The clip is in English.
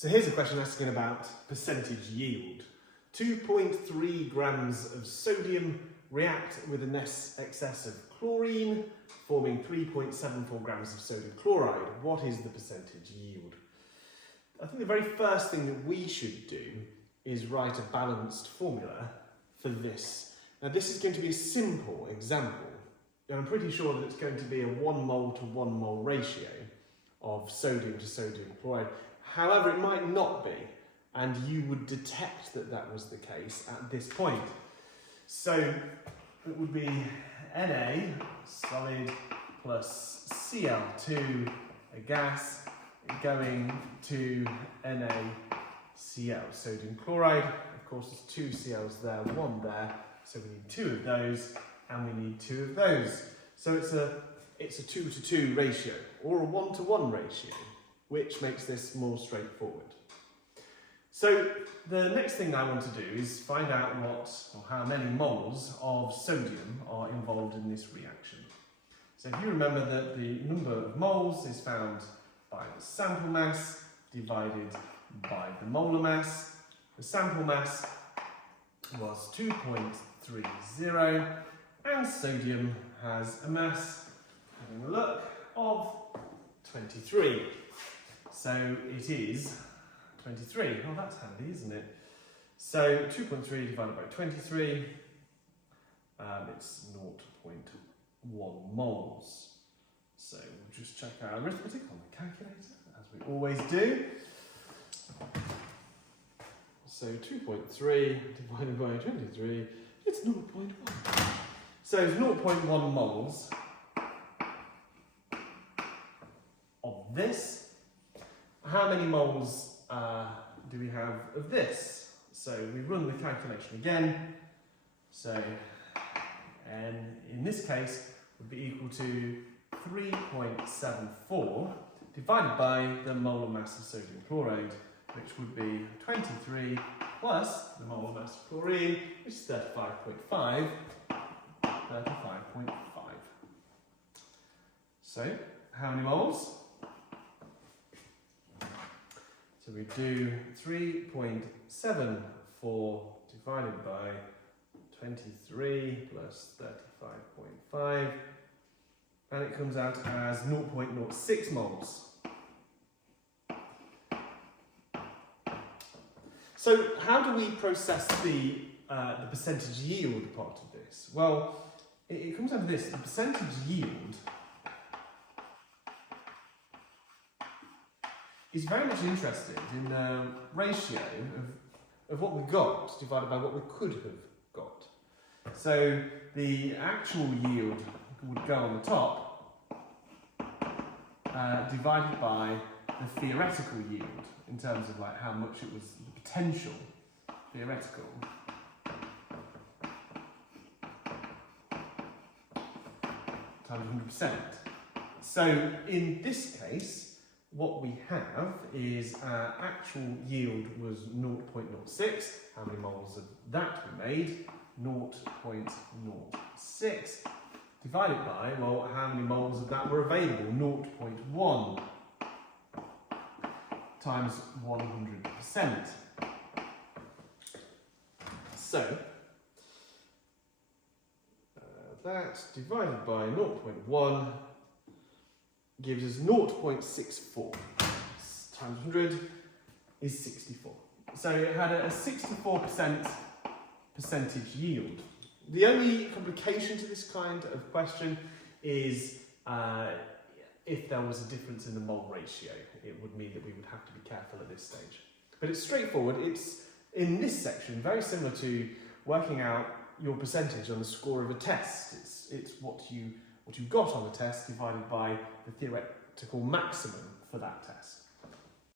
So here's a question asking about percentage yield. 2.3 grams of sodium react with an excess of chlorine, forming 3.74 grams of sodium chloride. What is the percentage yield? I think the very first thing that we should do is write a balanced formula for this. Now this is going to be a simple example, and I'm pretty sure that it's going to be a 1 mole to 1 mole ratio of sodium to sodium chloride. However, it might not be, and you would detect that that was the case at this point. So it would be Na, solid, plus Cl2, a gas, going to NaCl, sodium chloride. Of course, there's 2 Cl's there, 1 there, so we need 2 of those, and we need 2 of those. So it's a 2 to 2 ratio, or a 1 to 1 ratio, which makes this more straightforward. So the next thing I want to do is find out how many moles of sodium are involved in this reaction. So if you remember that the number of moles is found by the sample mass divided by the molar mass. The sample mass was 2.30, and sodium has a mass, having a look, of 23. So it is 23. Oh, that's handy, isn't it? So 2.3 divided by 23, it's 0.1 moles. So we'll just check our arithmetic on the calculator, as we always do. So 2.3 divided by 23, it's 0.1. So it's 0.1 moles of this. How many moles do we have of this? So we run the calculation again. So n in this case would be equal to 3.74 divided by the molar mass of sodium chloride, which would be 23 plus the molar mass of chlorine, which is 35.5. 35.5. So how many moles? So we do 3.74 divided by 23 plus 35.5, and it comes out as 0.06 moles. So how do we process the percentage yield part of this? Well, it comes out of this. The percentage yield is very much interested in the ratio of what we got divided by what we could have got. So the actual yield would go on the top, divided by the theoretical yield in terms of like how much it was the potential theoretical times 100%. So in this case, what we have is our actual yield was 0.06. How many moles of that we made? 0.06 divided by, well, how many moles of that were available? 0.1 times 100%. So that divided by 0.1 gives us 0.64 times 100 is 64. So it had a 64% percentage yield. The only complication to this kind of question is if there was a difference in the mole ratio. It would mean that we would have to be careful at this stage. But it's straightforward. It's, in this section, very similar to working out your percentage on the score of a test. It's what you got on the test divided by the theoretical maximum for that test.